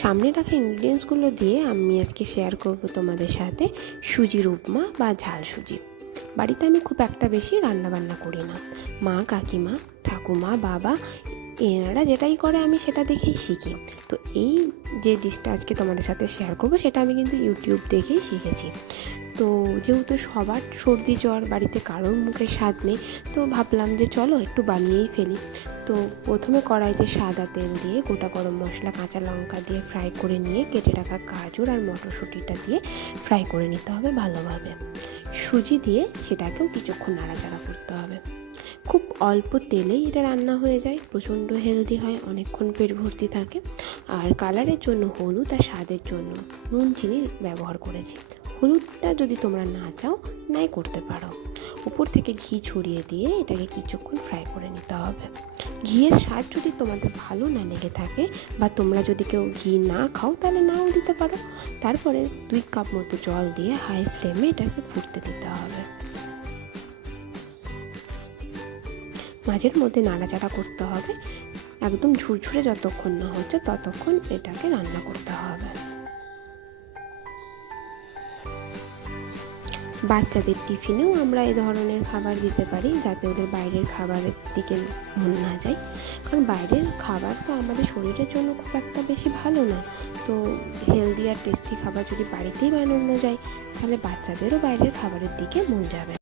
সামনে রাখা ইনগ্রিডিয়েন্টসগুলো দিয়ে আমি আজকে শেয়ার করব তোমাদের সাথে সুজির উপমা বা ঝাল সুজি। বাড়িতে আমি খুব একটা বেশি রান্নাবান্না করি না। মা, কাকিমা, ঠাকুমা, বাবা এনারা যেটাই করে আমি সেটা দেখেই শিখি। তো এই যে ডিশটা আজকে তোমাদের সাথে শেয়ার করব সেটা আমি কিন্তু ইউটিউব দেখেই শিখেছি। তো যেহেতু সবার সর্দি জ্বর, বাড়িতে কারোর মুখে স্বাদ নেই, তো ভাবলাম যে চলো একটু বানিয়েই ফেলি। তো প্রথমে কড়াইতে সাদা তেল দিয়ে গোটা গরম মশলা, কাঁচা লঙ্কা দিয়ে ফ্রাই করে নিয়ে কেটে রাখা গাজর আর মটরশুঁটিটা দিয়ে ফ্রাই করে নিতে হবে ভালোভাবে। সুজি দিয়ে সেটাকেও কিছুক্ষণ নাড়াচাড়া করতে হবে। খুব অল্প তেলেই এটা রান্না হয়ে যায়, প্রচণ্ড হেলদি হয়, অনেকক্ষণ পেট ভর্তি থাকে। আর কালারের জন্য হলুদ আর স্বাদের জন্য নুন চিনি ব্যবহার করেছি। হলুদটা যদি তোমরা না চাও নাই করতে পারো। উপর থেকে ঘি ছড়িয়ে দিয়ে এটাকে কিছুক্ষণ ফ্রাই করে নিতে হবে। ঘিয়ের স্বাদ যদি তোমাদের ভালো না লেগে থাকে বা তোমরা যদি কেউ ঘি না খাও তাহলে নাও দিতে পারো। তারপরে 2 কাপ মতো জল দিয়ে হাই ফ্লেমে এটাকে ফুটতে দিতে হবে। মাঝের মধ্যে নাড়াচাড়া করতে হবে, একদম ঝুরঝুরে যতক্ষণ না হচ্ছে ততক্ষণ এটাকে রান্না করতে হবে। বাচ্চাদের টিফিনেও আমরা এই ধরনের খাবার দিতে পারি, যাতে ওদের বাইরের খাবারের দিকে মন না যায়। কারণ বাইরের খাবার তো আমাদের শরীরের জন্য খুব একটা বেশি ভালো না। তো হেলদি আর টেস্টি খাবার যদি বাড়িতেই বানানো যায় তাহলে বাচ্চাদেরও বাইরের খাবারের দিকে মন যাবে।